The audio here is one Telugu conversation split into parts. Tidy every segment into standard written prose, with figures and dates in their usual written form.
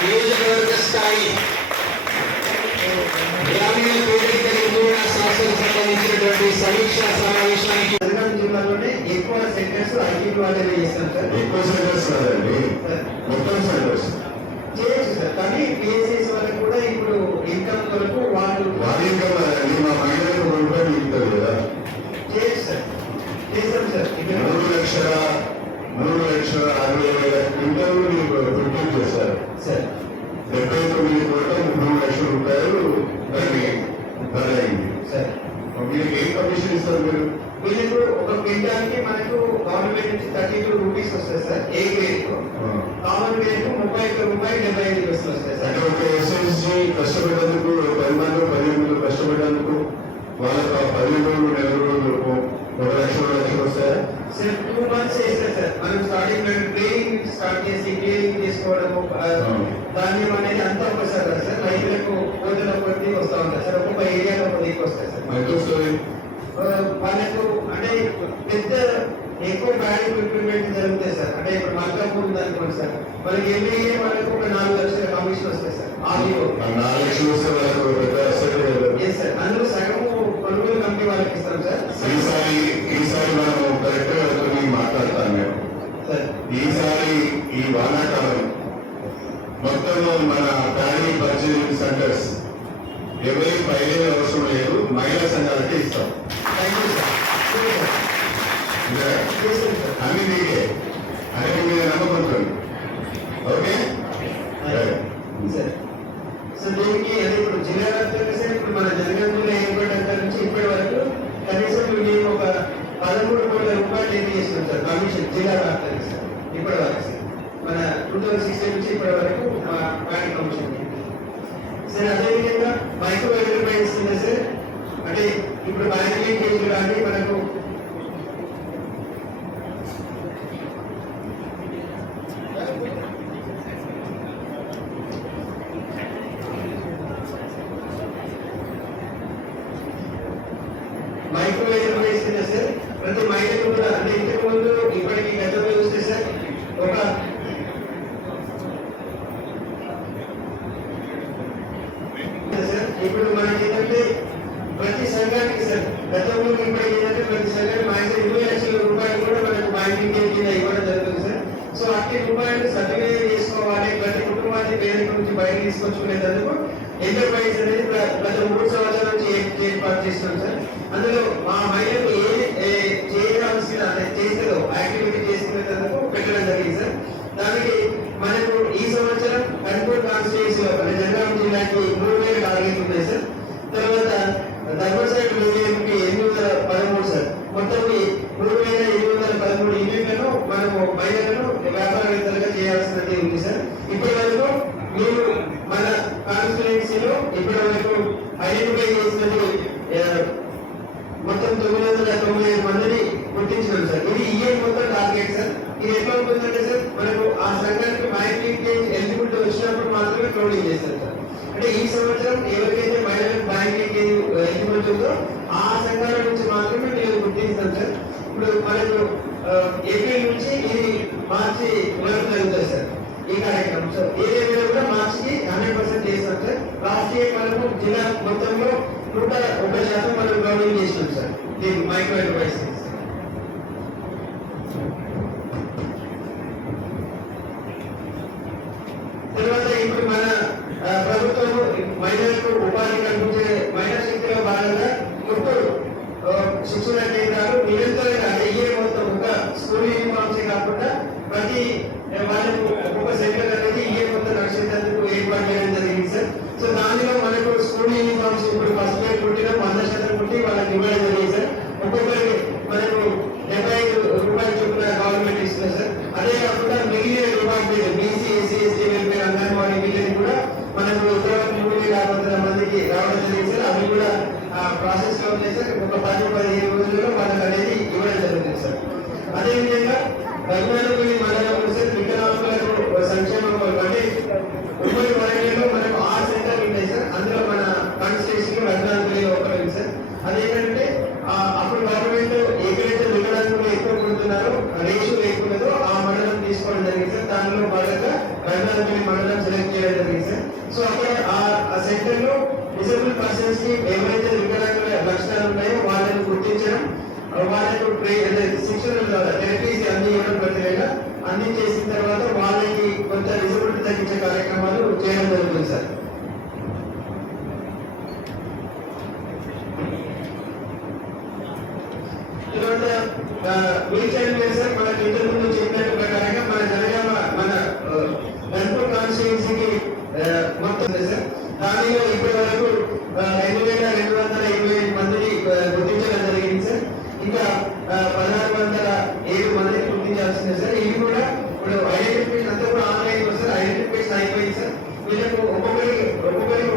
నియోజకవర్గ స్థాయి గ్రామీణ పేదరిక నిర్మూలన శాస్త్రకు సంబంధించినటువంటి సమీక్షా సమావేశానికి జనగాం జిల్లాలోనే ఎక్కువ సెంటర్స్ ఐటీ వాళ్ళే చేస్తాం సార్. ఎక్కువ సెంటర్స్ కాదండి, మొత్తం సెంటర్స్ చేయొచ్చు సార్. కానీ పిఎస్ఎస్ వాళ్ళకి కూడా ఇప్పుడు ఇన్కమ్ వరకు వాళ్ళు వారి ఇన్కమ్ కాదండి, మా మహిళలకు రూపాయలు ఇస్తారు కదా. చేయొచ్చు సార్, చేస్తాం సార్. 3,60,000 క్వింటాలు మీకు ప్రొడ్యూస్ చేస్తారు సార్. 79,33,00,000 రూపాయలు దాన్ని ధర అయింది సార్. మీకు ఏం కమిషన్ ఇస్తారు మీరు? వీళ్ళకు ఒక క్వింటాల్కి మనకు గవర్నమెంట్ నుంచి 32 రూపీస్ వస్తుంది sir. A grade common grade 31 రూపాయలు 75 పైసలు వస్తాయి సార్. అంటే ఒక ఎస్ఎస్జి కష్టపడేందుకు 10 మంది 15 కష్టపడేందుకు వాళ్ళకి 15 రోజులు 4 రోజులకు 1,00,000 వస్తాయా సార్? 2 months చేస్తారు సార్. మనం స్టార్టింగ్ ట్రైనింగ్ స్టార్ట్ చేసి క్లీనింగ్ చేసుకోవడము ధాన్యం అనేది అంతా ఒకసారి కదా సార్. రైతులకు కోతల కొద్ది వస్తూ ఉంటారు సార్. ఒక్కొక్క ఏరియాలో కొద్దికి వస్తాయి సార్. వాళ్ళకు అంటే పెద్ద ఎక్కువ వాల్యూ ఇంప్లిమెంట్ జరుగుతాయి సార్. అంటే ఇప్పుడు మల్కాపూర్ ఉందనుకోండి సార్, మనకి ఎన్ని వాళ్ళకు ఒక 4 లక్షల కమిషన్ వస్తాయి సార్. 4 లక్షలు వస్తే వాళ్ళకు సార్. అందులో సగము కొనుగోలు కంపెనీ వాళ్ళకి ఇస్తాం సార్. ఈసారి మనం కరెక్ట్ గా మాట్లాడతాను మేము సార్. ఈసారి ఈ వానాకాలం మొత్తంలో మన ప్యాడీ పర్చేసింగ్ సెంటర్స్ ఎవరికి పైన అవసరం లేదు, మహిళా సంఘాలకే ఇస్తాం. అన్ని మీకే అనేది మీద నమ్మకం. Okay sir. దీనికి అది ఇప్పుడు జిల్లా వ్యాప్తంగా సార్ ఇప్పుడు మన జనగాం జిల్లా ఏర్పడిన నుంచి ఇప్పటి వరకు కనీసం మేము ఒక 13 కోట్ల రూపాయలు ఏం చేస్తున్నాం సార్ కమిషన్ జిల్లా వ్యాప్తంగా సార్. ఇప్పటి వరకు సార్ మన 2016 నుంచి ఇప్పటి వరకు వాటి కమిషన్ సార్. అదేవిధంగా మైక్రో ఎంటర్ప్రైజెస్ కింద సార్ అంటే ఇప్పుడు బ్యాంకింగ్ కేసులు కానీ మనకు మైక్రో ఎంటర్ప్రైజ్ కింద సార్ ప్రతి మహిళకు కూడా అంటే ఇంతకు ముందు ఇప్పటికి గతంలో చూస్తే సార్ ఒక ఇప్పుడు మనకి ఏంటంటే ప్రతి సంఘానికి సార్ గతంలో ఇప్పటికి ఏంటంటే ప్రతి సంఘానికి మ్యాక్సిమం 20 లక్షల రూపాయలు కూడా మనకు బ్యాంకింగ్ కింద ఇవ్వడం జరుగుతుంది సార్. సో అట్టి రూపాయలు సద్వినియోగం చేసుకోవాలి, ప్రతి కుటుంబాన్ని పేదరికం నుంచి బయటకు తీసుకొచ్చుకునేందుకు ఎంటర్ప్రైజ్ అనేది గత 3 సంవత్సరాల నుంచి ఏర్పాటు చేస్తున్నాం సార్. అందులో మా మహిళలకు చేయాల్సిన చేసేదో యాక్టివిటీ చేసుకునేందుకు పెట్టడం జరిగింది సార్. దానికి మనకు ఈ సంవత్సరం కన్పూర్ కాన్స్టిట్యూన్సీలో జనగాం జిల్లాకి 3,000 టార్గెట్ ఉన్నాయి సార్. తర్వాత ధర్మసాయి విలేజ్కి 813 సార్. మొత్తం 3,813 యూనిట్లను మనము మహిళలను వ్యాపారవేత్తలుగా చేయాల్సినది ఉంది సార్. ఇప్పటి వరకు మీరు మన కాన్స్టిట్యూన్సీలో ఇప్పటి వరకు ఐడెంటిఫై చేసినది మొత్తం 995 మందిని గుర్తించినాం సార్. ఇది ఇయర్ మొత్తం టార్గెట్ సార్. ఇది ఎట్లా ఉంటుందంటే సార్ మనకు ఆ సంఘానికి బ్యాంక్ లింకేజ్ ఎలిజిబిలిటీ వచ్చినప్పుడు మాత్రమే క్లోడింగ్ చేస్తారు సార్. అంటే ఈ సంవత్సరం ఎవరికైతే మహిళలకు బ్యాంక్ లింకేజ్ ఎలిజిబిలిటీ ఉందో ఆ సంఘాల నుంచి మాత్రమే నేను గుర్తిస్తాను సార్. ఇప్పుడు మనకు ఏప్రిల్ నుంచి ఇది మార్చి వరకు జరుగుతుంది సార్ ఈ కార్యక్రమం సార్. ఏదైనా కూడా మార్చికి 100% చేస్తాం సార్. లాస్ట్ ఇయర్ మనము జిల్లా మొత్తంలో 101% మనం క్లోడింగ్ చేసినాం సార్ దీన్ని మైక్రో ఎంటర్ప్రైజ్. తర్వాత ఇప్పుడు మన ప్రభుత్వం మహిళలకు ఉపాధి కల్పించే మహిళా శక్తిలో భాగంగా 30 శిక్షణ కేంద్రాలు నిరంతరంగా అంటే ఇయర్ మొత్తం ఒక స్కూల్ యూనిఫామ్సే కాకుండా ప్రతి వాళ్ళకు ఒక్కొక్క సెంటర్ అనేది ఇయర్ మొత్తం నడిచేందుకు ఏర్పాటు చేయడం జరిగింది సార్. సో దానిలో మనకు స్కూల్ యూనిఫామ్స్ ఇప్పుడు ఫస్ట్ ఇయర్ కుట్టిన 100% కుట్టి వాళ్ళకి ఇవ్వడం జరిగింది సార్. ఒక్కొక్కరికి మనకు 75 రూపాయలు చొప్పున గవర్నమెంట్ ఇస్తుంది సార్. అదే కాకుండా మిగిలిన department BC SC ST welfare anganwadi వీళ్ళని కూడా మనకు ఉత్తరాఖండ్ 3,500 మందికి రావడం జరిగింది సార్. అవి కూడా ప్రాసెస్ లో ఉన్నాయి సార్. ఒక 10-15 రోజుల్లో వాళ్ళకి అనేది ఇవ్వడం జరుగుతుంది సార్. అదేవిధంగా రఘునాథపల్లి మండలంలో సార్ వికలాంగులకు సంక్షేమం అంటే ఉమ్మడి వరంగల్లో మనకు 6 సెంటర్లు ఉంటాయి సార్. అందులో మన కాన్స్టిట్యూన్సీలో రఘునాథపల్లిలో ఒకటి సార్. అదేంటంటే అప్పుడు గవర్నమెంట్ రేషియో ఎక్కువదో ఆ మండలం తీసుకోవడం జరిగింది సార్. దానిలో భాగంగా రంగారెడ్డి మండలం సెలెక్ట్ చేయడం జరిగింది సార్. సో అక్కడ ఆ సెంటర్ లో డిసేబుల్ పర్సన్స్ కి ఏవైతే వికలాంగుల లక్షణాలు ఉన్నాయో వాళ్ళని గుర్తించడం, వాళ్ళకు శిక్షణ థెరపీస్ అన్ని ఇవ్వడం ప్రతిగా అందించేసిన తర్వాత వాళ్ళకి కొంత డిసేబిలిటీ తగ్గించే కార్యక్రమాలు చేయడం జరుగుతుంది సార్. తర్వాత వీల్ చైర్ మీద సార్ మనకి ఇంతకు ముందు చెప్పినట్టు ప్రకారంగా మన జనగామ మన గన్పూర్ కాన్స్టిట్యున్సీకి మొత్తం సార్. దానిలో ఇప్పటి వరకు 2225 మందిని గుర్తించడం జరిగింది సార్. ఇంకా 1607 మందిని గుర్తించాల్సిందే సార్. ఇది కూడా ఇప్పుడు ఐడెంటిఫికేషన్ అంతా కూడా ఆన్లైన్ లో సార్. ఐడెంటిఫికేషన్ అయిపోయింది సార్. వీళ్ళకు ఒక్కొక్కరికి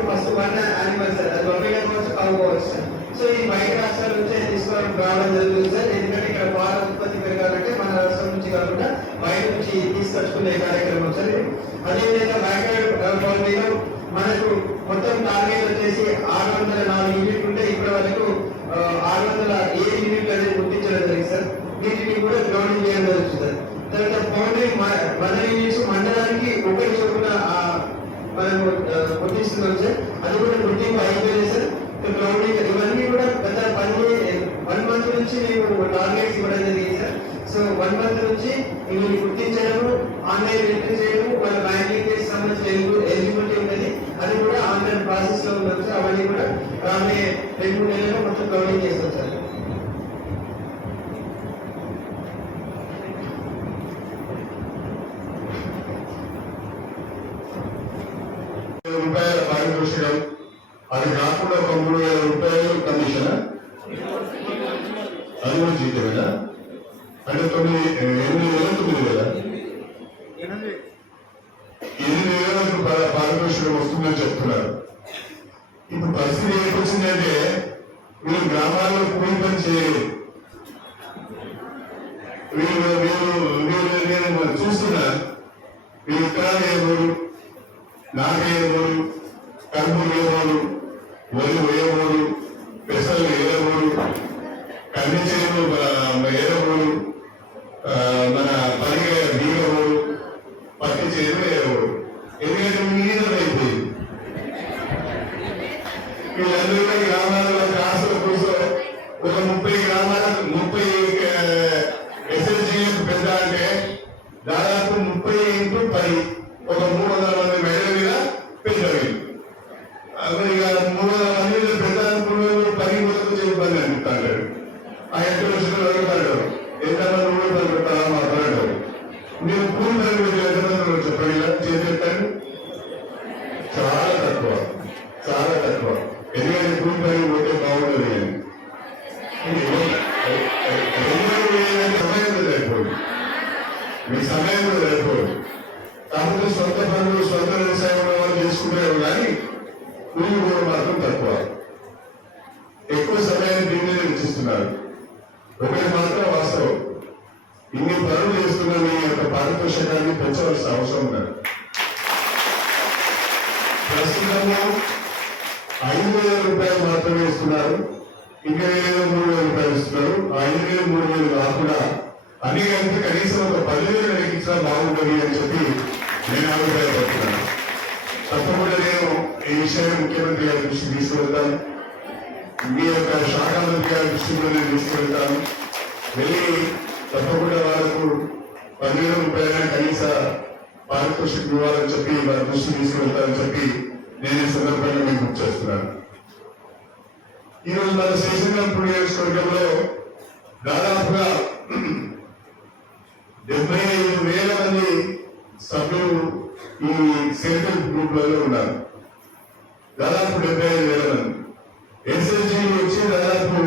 ఫస్ట్ 1 యానిమల్ సార్, అది బొమ్మగా కావచ్చు, కావు కావచ్చు సార్. సో ఈ బయట రాష్ట్రాల నుంచే తీసుకొని రావడం జరుగుతుంది సార్. ఎందుకంటే ఇక్కడ పాల ఉత్పత్తి పెరగాలంటే మన రాష్ట్రం నుంచి కాకుండా బయట నుంచి తీసుకొచ్చుకునే కార్యక్రమం సార్. అదేవిధంగా బ్యాక్వర్డ్ కాలనీలో మనకు మొత్తం టార్గెట్ వచ్చేసి 604 యూనిట్లు ఉంటే ఇప్పటి వరకు 607 యూనిట్లు అనేది గుర్తించడం జరిగింది సార్. వీటిని కూడా గ్రౌండింగ్ చేయడం జరుగుతుంది సార్. తర్వాత బౌండరీ 100 యూనిట్స్ మండలానికి ఒకటి చొప్పున మనము గుర్తిస్తున్నాం సార్. అది కూడా గుర్తింపు అయిపోయింది సార్. గ్రౌండింగ్ ఇవన్నీ కూడా గత 1 మంత్ నుంచి మేము టార్గెట్స్ ఇవ్వడం జరిగింది సార్. సో 1 మంత్ నుంచి ఇవి గుర్తించడము, ఆన్లైన్ ఎంట్రీ చేయడము, వాళ్ళ బ్యాంకింగ్ చేసి సంబంధించిన ఎలిజిబిలిటీ ఉన్నది, అది కూడా ఆన్లైన్ ప్రాసెస్ లో ఉన్నాం సార్. అవన్నీ కూడా రాబోయే 2-3 నెలల్లో మొత్తం గ్రౌండింగ్ చేస్తాం సార్. రూపాయల పారితోషికం, అది కాకుండా ఒక 3000 రూపాయలు కమిషన్, అది కూడా జీతమేనా? అంటే 8,000 పారితోషికం వస్తుందని చెప్తున్నారు. ఇప్పుడు పరిస్థితి ఏమొచ్చిందంటే వీళ్ళు గ్రామాల్లో కూలి పని చేయలేదు. నేను చూస్తున్నా, వీళ్ళు విత్తనాలు వేయబోరు, నాటేయబోరు, కలుపు వేయబోరు, వరి వేయబోరు, పెసలు వేయబోరు, కంది చేనులు వేయబోరు, మన పరిగె బీగబోరు, పత్తి చేను వేయబోరు. ఎందుకంటే మీద అయిపోయింది. వీళ్ళందరూ గ్రామాలలో క్లాసుల కోసం ఒక 30 గ్రామాలకు 30 ఎస్ఎల్జీలకు పెద్ద అంటే దాదాపు 30 × 10 ఒక 300 మంది మహిళల మీద పెద్దవి. ఇక 300 మంది పెద్ద అనుకున్న 10 మందికి చెప్పని అనుకుంటాడు. ఆ ఎంత రోజులు పడ్డాడు, ఎంతమంది ఊళ్ళు పడుకుంటారా మా పడ్డాడు. మీరు కూలి పని ఎంతమంది చెప్పండి, చేసేస్తాను చాలా తక్కువ, చాలా తక్కువ. ఎందుకంటే కూలి పని పోతే బాగుంటుంది అని సమయం కూడా సరిపోదు, మీ సమయం కూడా సరిపోదు. కాకపోతే సొంత పనులు, సొంత వ్యవసాయం వాళ్ళు చేసుకుంటారు, కానీ కూలి కూడా మాత్రం తక్కువ. ఎక్కువ సమయాన్ని దీని మీద వెచ్చిస్తున్నారు. ఒకటి మాత్రం వాస్తవం, ఇన్ని పనులు చేస్తున్న మీ యొక్క పారితోషికాన్ని పెంచవలసిన అవసరం ఉన్నది. ప్రస్తుతము 5,000 రూపాయలు మాత్రమే ఇస్తున్నారు. ఇంకా 3,000 రూపాయలు ఇస్తున్నారు. 5,000, 3,000 కాకుండా అన్ని కలిపి కనీసం ఒక 10,000 లెక్కించినా బాగుంటుంది అని చెప్పి నేను అభిప్రాయపడుతున్నాను. తప్పకుండా నేను ఈ విషయాన్ని ముఖ్యమంత్రి గారి దృష్టికి తీసుకువెళ్తాను, మీ యొక్క శాఖ మంత్రి గారి దృష్టికి కూడా నేను తీసుకువెళ్తాను. వెళ్ళి తప్పకుండా వాళ్ళకు 10,000 రూపాయలైనా కనీస పారితోషికం ఇవ్వాలని చెప్పి వారి దృష్టికి తీసుకువెళ్తానని చెప్పి నేను ఈ సందర్భంగా మీకు గుర్తు చేస్తున్నాను. ఈరోజు మన శేషంగంపూర్ నియోజకవర్గంలో దాదాపుగా 75,000 మంది సభ్యులు ఈ సెల్ఫ్ హెల్ప్ గ్రూప్లలో ఉన్నారు. దాదాపు 75,000 మంది. ఎస్ఎస్జీ వచ్చి దాదాపు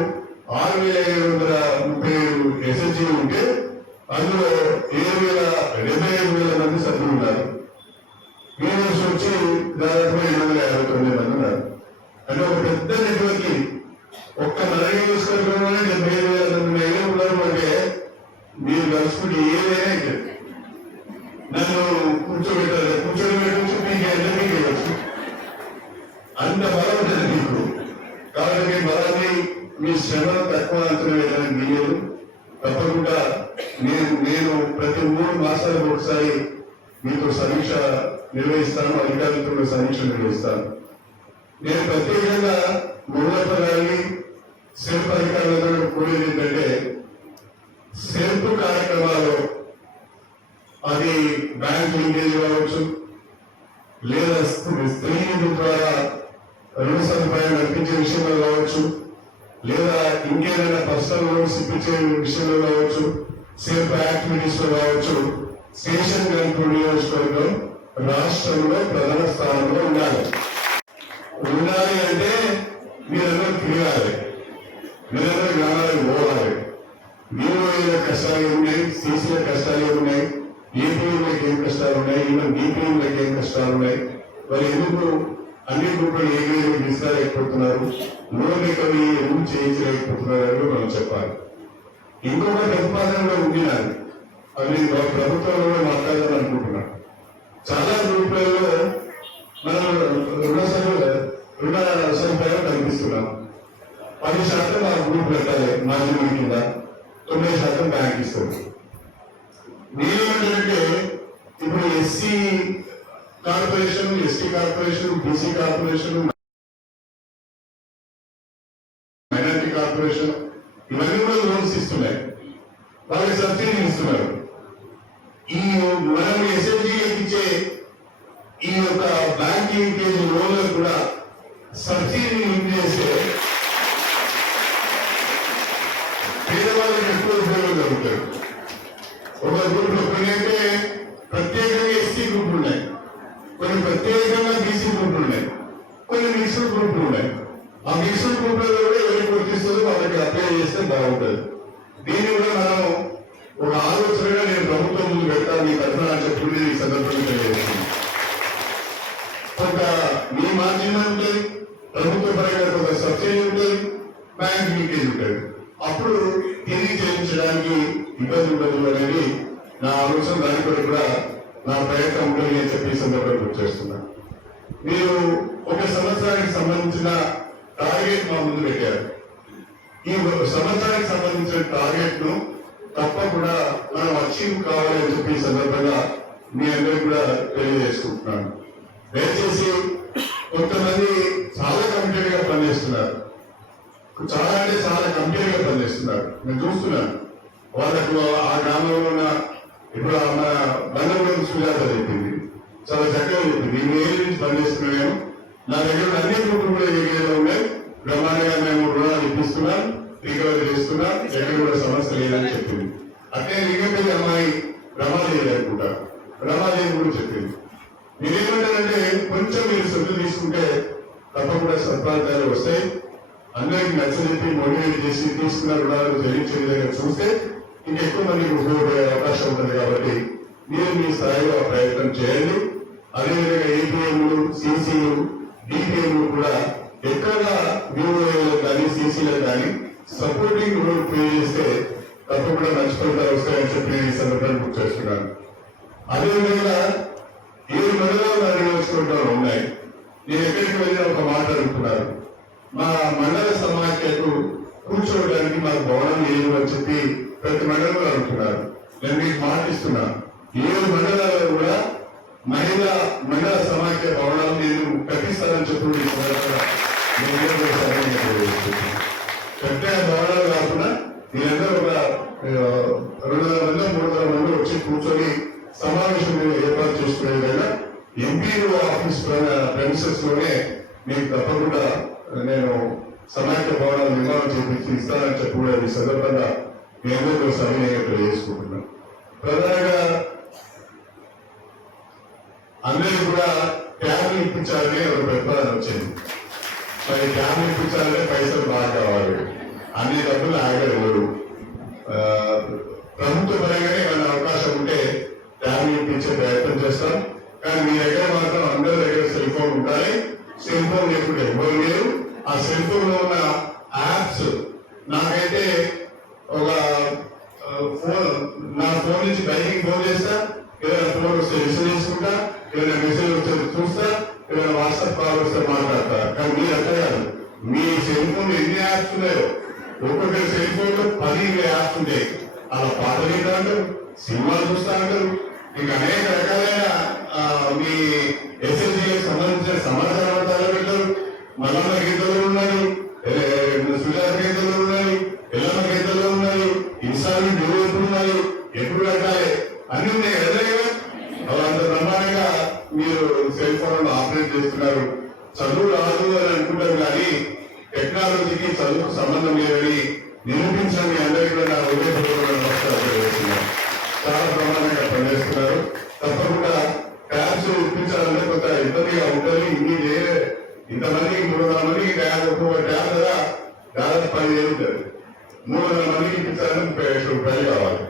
6,737 ఎస్ఎస్జీ ఉంటే అందులో 7,75,000 మంది సభ్యులు ఉన్నారు. యూనివర్స్ వచ్చి దాదాపు 759 మంది ఉన్నారు. అంటే ఒక పెద్ద నెట్వర్క్. ఒక్క నగర నియోజకవర్గంలోనే 75,000 మంది ఉన్నారు అంటే మీరు కలుసుకుంటే ఏదైనా అయితే నన్ను కూర్చోబెట్టచ్చు, మీకు అందరికీ చేయవచ్చు. అంత బలం ఉంటుంది మీకు. కాబట్టి మీ బలాన్ని, మీ శ్రమ తక్కువ అంచనా వేయడానికి తెలియదు. తప్పకుండా నేను ప్రతి 3 మాసాలకు ఒకసారి మీతో సమీక్ష నిర్వహిస్తాను, అధికారులతో సమీక్ష నిర్వహిస్తాను. నేను ప్రత్యేకంగా మురళప్ప గారిని సెల్ఫ్ అధికారులతో కోరేది ఏంటంటే, సెల్ఫ్ కార్యక్రమాలు అది బ్యాంక్ లింకేజ్ కావచ్చు, లేదా స్త్రీ ద్వారా రుణ సదుపాయం కల్పించే విషయంలో కావచ్చు, లేదా ఇంకేదైనా పర్సనల్ లోన్స్ ఇప్పించే విషయంలో కావచ్చు, సేఫ్ యాక్టివిటీస్ లో కావచ్చు, స్టేషన్ కంట్రోల్ నియోజకవర్గం రాష్ట్రంలో ప్రథమ స్థానంలో ఉండాలి. ఉండాలి అంటే మీరందరూ తిరగాలి, మీరందరూ గ్రామాలకు పోవాలి. BOఏల కష్టాలు ఉన్నాయి, CCల కష్టాలు ఉన్నాయి, ఏపీఎంలకు ఏం కష్టాలు ఉన్నాయి, ఈవెన్ BPMలకు ఏం కష్టాలు ఉన్నాయి. మరి ఎందుకు అన్ని గ్రూపులు ఏమేమి తీసుకోలేకపోతున్నారు, లోన్లకి ఎందుకు చేయించలేకపోతున్నారు అని మనం చెప్పాలి. ఇంకొక ప్రతిపాదనలో ఉంది నాది, అది ప్రభుత్వంలో కూడా మాట్లాడాలని అనుకుంటున్నాను. చాలా గ్రూపులలో మనం రుణ సదుపాయాలు కల్పిస్తున్నాం. 10% ఆ గ్రూప్ పెట్టాలి మార్జిన్ కింద, 9% బ్యాంక్ ఇస్తుంది. నేనేమంటే ఇప్పుడు SC corporation, ST corporation, BC corporation, minority corporation ఇవన్నీ కూడా లోన్స్ ఇస్తున్నాయి, వాళ్ళకి సబ్సిడీ ఇస్తున్నారు. ఈ మనం ఎస్ఎల్జీలకు ఇచ్చే ఈ యొక్క బ్యాంకింగ్ లోన్లకు కూడా సబ్సిడీ లింక్ చేస్తే పేదవాళ్ళకి ఎక్కువ ఉపయోగం జరుగుతాయి. ఒక గ్రూప్ కొన్ని అయితే ప్రత్యేకంగా ఎస్టీ గ్రూపులు ఉన్నాయి, కొన్ని ప్రత్యేకంగా బీసీ గ్రూపులు ఉన్నాయి, కొన్ని మిక్స్డ్ గ్రూపులు ఉన్నాయి. ఆ మిక్స్డ్ గ్రూపులలో కూడా ఎవరికి వర్తిస్తుందో వాళ్ళకి అప్లై చేస్తే బాగుంటుంది. దీన్ని కూడా మనం ఒక ఆలోచనగా నేను ప్రభుత్వం ముందు పెడతాను, మీ తరఫున అని చెప్పి ఈ సందర్భంగా తెలియజేస్తున్నాను. ఒక మీ మార్జిన్ ఉంటుంది, ప్రభుత్వ పరంగా ఒక సబ్సిడీ ఉంటుంది, బ్యాంక్ లీకేజ్ ఉంటుంది. అప్పుడు తిరిగి చెల్లించడానికి ఇబ్బంది ఉండదు అనేది నా ఆలోచన. దాని కొరకు కూడా నా ప్రయత్నం ఉంటుంది అని చెప్పి ఈ సందర్భంగా గుర్తు చేస్తున్నాను. మీరు ఒక సంవత్సరానికి సంబంధించిన టార్గెట్ మా ముందు పెట్టారు. ఈ సంవత్సరానికి సంబంధించిన టార్గెట్ ను తప్పకుండా మనం అచీవ్ కావాలని చెప్పి ఈ సందర్భంగా మీ అందరికీ కూడా తెలియజేసుకుంటున్నాను. దయచేసి కొంతమంది చాలా కమిటెడ్ గా పనిచేస్తున్నారు, చాలా అంటే చాలా కంపెనీగా పనిచేస్తున్నారు. నేను చూస్తున్నాను వాళ్ళకు ఆ గ్రామంలో ఉన్న ఇప్పుడు మన బంధువులు సుజాత చెప్పింది, చాలా చక్కగా చెప్పింది. ఈ ఏళ్ళ నుంచి పనిచేస్తున్నాను, నా దగ్గర అన్ని గ్రూపులు కూడా ఏరియాలో ఉన్నాయి, బ్రహ్మాండంగా మేము రుణాలు ఇప్పిస్తున్నాం, రికవరీ చేస్తున్నాం, ఎక్కడ కూడా సమస్య లేదని చెప్పింది. అట్లే లింగపల్లి అమ్మాయి రమాదేవి అనుకుంటా, రమాదేవి కూడా చెప్పింది. మీరేమంటారంటే కొంచెం మీరు శ్రద్ధ తీసుకుంటే తప్పకుండా సత్ఫలితాలు వస్తాయి. అందరికి నచ్చజెప్పి మోటివేట్ చేసి తీసుకున్న రుణాలను చెల్లించే విధంగా చూస్తే ఇంకెక్కువ మందికి ఉపయోగపడే అవకాశం ఉంటుంది. కాబట్టి మీరు మీ స్థాయిలో ఆ ప్రయత్నం చేయండి. అదేవిధంగా ఏపీఎంలు, CCలు, DPMలు కూడా ఎక్కడా BOఏలకు కానీ CCలకు కానీ సపోర్టింగ్ రోల్ ప్లే చేస్తే తప్పకుండా మంచి ఫలితాలు వస్తాయని చెప్పి నేను ఈ సందర్భాన్ని గుర్తు చేస్తున్నాను. అదేవిధంగా 7 మండలాలు నా నియోజకవర్గంలో ఉన్నాయి. నేను ఎక్కడికి వెళ్ళినా ఒక మాట అడుగుతున్నారు, మా మండల సమాఖ్యకు కూర్చోవడానికి మాకు భవనం లేదు అని చెప్పి ప్రతి మండలంలో అడుగుతున్నారు. నేను మీకు మాటిస్తున్నా, 7 మండలాల్లో కూడా మహిళా మండల సమాఖ్య భవనాలు నేను కట్టిస్తానని చెప్పి కట్టే భవనాలు కాకుండా మీరందరూ ఒక 200 మంది 300 మంది వచ్చి కూర్చొని సమావేశం ఏర్పాటు చేసుకునే విధంగా ఎంపీఓ ఆఫీస్ ప్రెమిసెస్ లోనే మీకు తప్పకుండా నేను సమాఖ్య భవనాలు నిర్మాణం చేపించి ఇస్తానని చెప్పి కూడా ఈ సందర్భంగా మీ అందరికీ సవినయంగా తెలియజేసుకుంటున్నాను. ప్రధానంగా అందరికీ కూడా ట్యాబ్లు ఇప్పించాలని ఒక ప్రతిపాదన వచ్చింది. మరి ట్యాబ్లు ఇప్పించాలంటే పైసలు బాగా కావాలి, అన్ని డబ్బులు ఆగలేరు. ప్రభుత్వ పరంగానే ఏమైనా అవకాశం ఉంటే ట్యాబ్లు ఇప్పించే ప్రయత్నం చేస్తాం. కానీ మీ దగ్గర మాత్రం అందరి దగ్గర సెల్ ఫోన్ ఉండాలి. సెల్ ఫోన్ లేకుండా ఎవరు లేరు. ఆ సెల్ ఫోన్ లో ఉన్న యాప్స్ నాకైతే ఒక నా ఫోన్ నుంచి బయటికి ఫోన్ చేస్తా, ఏదైనా ఫోన్ వస్తే రిసీవ్ చేసుకుంటా, ఏదైనా మెసేజ్ వస్తే చూస్తా, ఏదైనా వాట్సాప్ కాల్ వస్తే మాట్లాడతా. కానీ మీరు అట్లా కాదు, మీ సెల్ ఫోన్ ఎన్ని యాప్స్ ఉన్నాయో ఒక్కొక్క సెల్ ఫోన్ లో 10 యాప్స్ ఉంటాయి. అలా పాటలు వింటా అంటారు, సినిమాలు చూస్తా అంటారు, ఇంకా అనేక రకాలైన మీ ఎస్ఎస్జీకి సంబంధించిన సమాచారం అంతా పెట్టారు. మల్లన్న గీతలు ఉన్నాయి, సుజాత గీతలు ఉన్నాయి, ఎల్లమ్మ గీతలు ఉన్నాయి, ఇన్స్టాల్మెంట్ ఎప్పుడు ఉన్నాయి, ఎప్పుడు కట్టాలి అన్ని ఉన్నాయి కదా. అంత బ్రహ్మాండంగా మీరు సెల్ ఫోన్ ఆపరేట్ చేస్తున్నారు. చదువు రాదు అని అనుకుంటారు కానీ టెక్నాలజీకి చదువుకు సంబంధం లేదని నిరూపించడం మీ అందరికీ కూడా నా హృదయపూర్వక నమస్కారాలు తెలియజేస్తున్నారు. చాలా ప్రమాణంగా పనిచేస్తున్నారు. తప్పకుండా ట్యాబ్స్ ఇప్పించాలంటే కొంత ఇబ్బందిగా ఉంటుంది. ఇంతమందికి 300 మందికి ట్యాబ్ ఒక్కొక్క ట్యాబ్ కదా దాదాపు 10,000 ఉంటుంది. 300 మందికి ఇప్పించాలని 30,000 రూపాయలు కావాలి.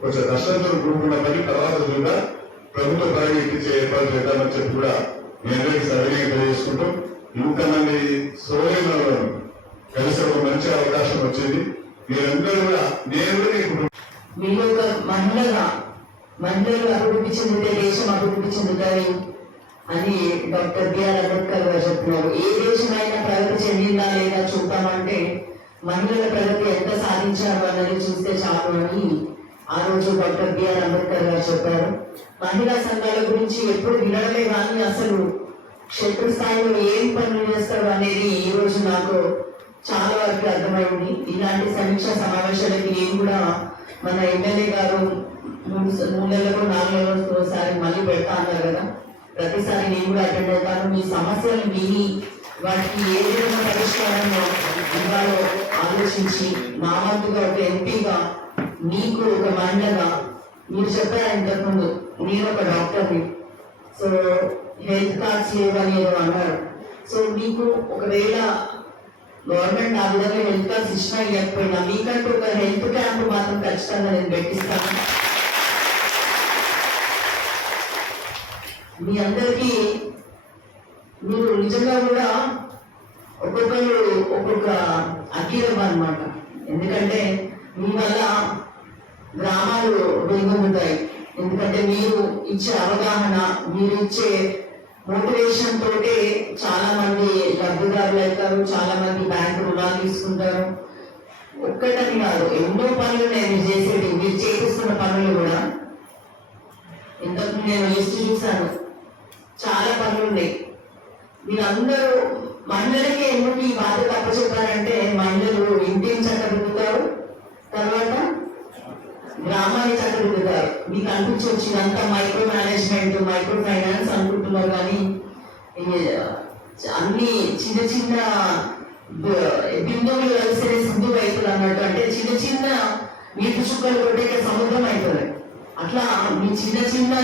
కొంచెం కష్టంతో కూడుకున్న పని తర్వాత చూద్దాం. ప్రభుత్వ పరంగా ఇప్పించే ఏర్పాటు చేద్దామని చెప్పి కూడా మీ అందరికీ సవినయంగా తెలియజేసుకుంటూ ఇంతమంది సోదరులను కలిసి ఒక మంచి అవకాశం వచ్చింది. మీరందరూ కూడా నేను మీరు ఒక మహిళలు అభివృద్ధి చెందితే దేశం అభివృద్ధి చెందుతాయి అని డాక్టర్ బిఆర్ అంబేద్కర్ గారు చెప్తున్నారు. ఏ దేశమైనా ప్రగతి చెందిందా లేదా చూద్దామంటే మహిళల ప్రగతి ఎంత సాధించారు అన్నది చూస్తే చాలు అని ఆ రోజు డాక్టర్ బిఆర్ అంబేద్కర్ గారు చెప్పారు. మహిళా సంఘాల గురించి ఎప్పుడు వినడమే కానీ అసలు క్షేత్రస్థాయిలో ఏం పనులు చేస్తారు అనేది ఈ రోజు నాకు చాలా వరకు అర్థమైంది. ఇలాంటి సమీక్ష సమావేశాలకి నేను కూడా మన ఎమ్మెల్యే గారు 3 నెలలకు 4 నెలలకు ఒకసారి మళ్ళీ పెడతా అన్నారు కదా, ప్రతిసారి నేను కూడా అటెండ్ అవుతాను. మీ సమస్యలు విని వాటికి ఏ విధంగా పరిష్కారం ఇవ్వాలో ఆలోచించి నా వంతుగా ఒక ఎంపీగా మీకు ఒక మహిళగా మీరు చెప్పారు ఇంతకుముందు నేను ఒక డాక్టర్ని, సో హెల్త్ కార్డ్స్ లేవని ఏదో అన్నారు. సో మీకు ఒకవేళ గవర్నమెంట్ ఆ విధంగా హెల్త్ కార్డ్స్ ఇచ్చినా ఇవ్వకపోయినా మీకంటూ ఒక హెల్త్ క్యాంప్ మాత్రం ఖచ్చితంగా నేను పెట్టిస్తాను. మీ అందరికీ మీరు నిజంగా కూడా ఒక్కొక్కరు ఒక్కొక్క అఖిలం అన్నమాట. ఎందుకంటే మీ వల్ల గ్రామాలు వెలుగొందుతాయి. ఎందుకంటే మీరు ఇచ్చే అవగాహన, మీరు ఇచ్చే మోటివేషన్ తోటే చాలా మంది లబ్ధిదారులు అవుతారు, చాలా మంది బ్యాంకు రుణాలు తీసుకుంటారు. ఒక్కటని కాదు, ఎన్నో పనులు నేను చేసేది, మీరు చేపిస్తున్న పనులు కూడా ఇంతకు నేను లిస్ట్ చూశాను, చాలా పనులు ఉన్నాయి. మీరందరూ మహిళలకి ఎందుకు ఈ బాధ్యత అప్పచెప్పారంటే మహిళలు ఇంటిని చక్కదిద్దుతారు, తర్వాత గ్రామాన్ని చక్కదిద్దుతారు. మీకు అనిపించవచ్చు ఇదంతా మైక్రో మేనేజ్మెంట్, మైక్రో ఫైనాన్స్ అనుకుంటున్నారు, కానీ అన్ని చిన్న చిన్న బిందువులు కలిసే సింధు రైతులు అన్నట్టు. అంటే చిన్న చిన్న నీటి చుక్కలు కొట్టే సముద్రం అవుతుంది. అట్లా మీ చిన్న చిన్న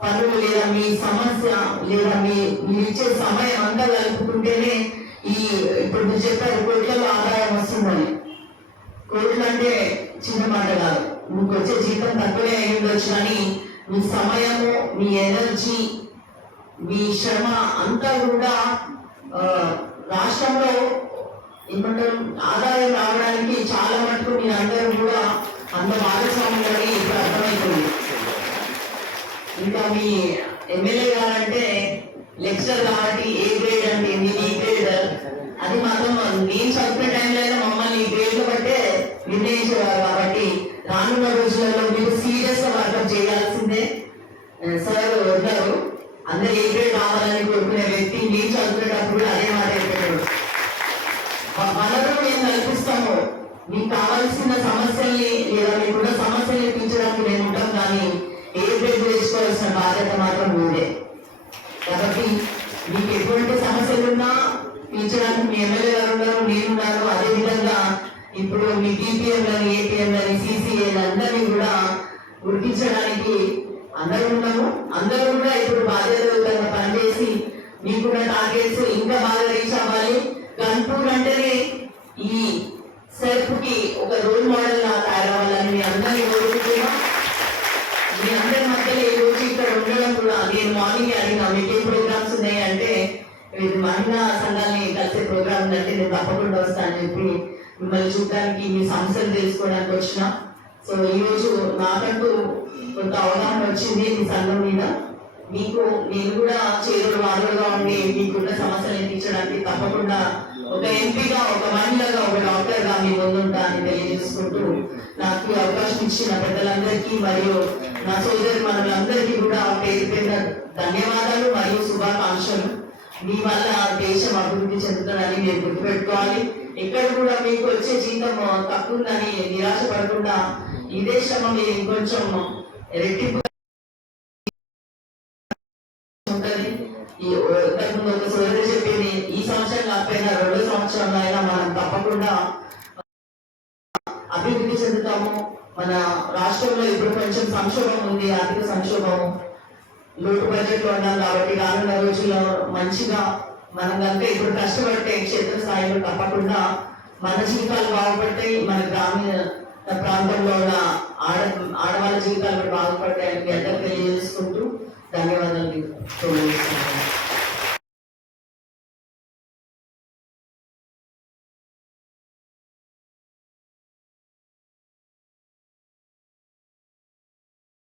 పనులు లేదా మీ సమస్య లేదా మీరు ఇచ్చే సమయం అంతా కలుపుకుంటేనే ఇప్పుడు మీరు చెప్పారు కోట్లలో ఆదాయం వస్తుందని. కోట్లు అంటే చిన్న మాట కాదు. మీకు వచ్చే జీతం తక్కువే అయి ఉండొచ్చు, కానీ మీ సమయము, మీ ఎనర్జీ, మీ శ్రమ అంతా కూడా రాష్ట్రంలో ఏమంటారు ఆదాయం రావడానికి చాలా మటుకు మీ అందరూ కూడా అంత భాగస్వామ్యాన్ని ఇప్పుడు అర్థమవుతుంది. ఇంకా మీ ఎమ్మెల్యే గారంటే లెక్చర్ కాబట్టి ఏ గ్రేడ్ అంటే బి గ్రేడ్ అది మాత్రం నేను చదువుకునే టైంలో అయినా మమ్మల్ని గ్రేడ్లు బట్టే నిర్ణయించేవారు. కాబట్టి రానున్న రోజులలో మీరు సీరియస్ గా వర్కప్ చేయాల్సిందే. సార్ ఉన్నారు, అందరు ఏ గ్రేడ్ రావాలని కోరుకునే వ్యక్తి నేను చదువుకునేటప్పుడు అదే మాట చెప్పాడు. వనరులు మేము కల్పిస్తాము, మీకు కావాల్సిన సమస్యల్ని లేదా మీకున్న సమస్యల్ని తీర్చడానికి నేను ఉంటాం, కానీ ఏ గ్రేడ్ తెచ్చుకోవాల్సిన బాధ్యత మాత్రం మీదే. కాబట్టి మీకు ఎటువంటి సమస్యలున్నా తీర్చడానికి మీ ఎమ్మెల్యే గారు ఉన్నారు, నేనున్నాను. అదేవిధంగా ఇప్పుడు మీ టీపీఎంలని, ఏపీఎంలని, సీసీఏలు అందరినీ కూడా గుర్తించడానికి అందరూ ఉన్నాము. అందరూ కూడా ఇప్పుడు బాధ్యతగా పనిచేసి మీకున్న టార్గెట్స్ ఇంకా బాగా రీచ్ అవ్వాలి. గన్పూర్ అంటేనే ఈ సెల్ఫ్ కి ఒక రోల్ మోడల్ లా తయారవ్వాలని మీ అందరినీ కోరుకుంటున్నా. మీ అందరి మధ్యలో ఈ రోజు ఇక్కడ ఉండడం కూడా నేను మార్నింగ్ అడిగిన మీకు ఏ ప్రోగ్రామ్స్ ఉన్నాయి అంటే ఇది మహిళా సంఘాలని కలిసే ప్రోగ్రామ్ ఉందంటే నేను తప్పకుండా వస్తా అని చెప్పి మిమ్మల్ని చూడడానికి మీ సమస్యలు తెలుసుకోవడానికి వచ్చిన. సో ఈ రోజు నాకంటూ కొంత అవగాహన వచ్చింది మీ సంఘం మీద. మీకు నేను కూడా చేరుడు వారుగా ఉండి మీకున్న సమస్యలను తీర్చడానికి తప్పకుండా ఒక ఎంపీగా, ఒక మహిళగా, ఒక డాక్టర్గా మీ ముందుంటా అని తెలియజేసుకుంటూ నాకు ఈ అవకాశం ఇచ్చిన పెద్దలందరికీ మరియు నా సోదరి మనందరికీ కూడా పేరు పేరున ధన్యవాదాలు మరియు శుభాకాంక్షలు. మీ వల్ల దేశం అభివృద్ధి చెందుతుందని మీరు గుర్తుపెట్టుకోవాలి. ఎక్కడ కూడా మీకు వచ్చే జీతం తక్కువ ఉందని నిరాశ పడకుండా ఇదే శ్రమ మీరు ఇంకొంచెం రెట్టింపు ఉంటుంది. ఇంతకుముందు ఒక సోదరి చెప్పింది, ఈ సంవత్సరం కాకపోయినా 2వ సంవత్సరంలో అయినా మనం తప్పకుండా అభివృద్ధి చెందుతాము. మన రాష్ట్రంలో ఇప్పుడు కొంచెం సంక్షోభం ఉంది, ఆర్థిక సంక్షోభము, లోటు బడ్జెట్లో ఉన్నాం కాబట్టి రానున్న రోజుల్లో మంచిగా మనం కనుక ఇప్పుడు కష్టపడితే క్షేత్రస్థాయిలో తప్పకుండా మన జీవితాలు బాగుపడతాయి, మన గ్రామీణ ప్రాంతంలో ఉన్న ఆడవాళ్ళ జీవితాలు కూడా బాగుపడతాయని మీ అందరికీ తెలియజేసుకుంటూ ధన్యవాదాలు తెలియజేస్తున్నాను.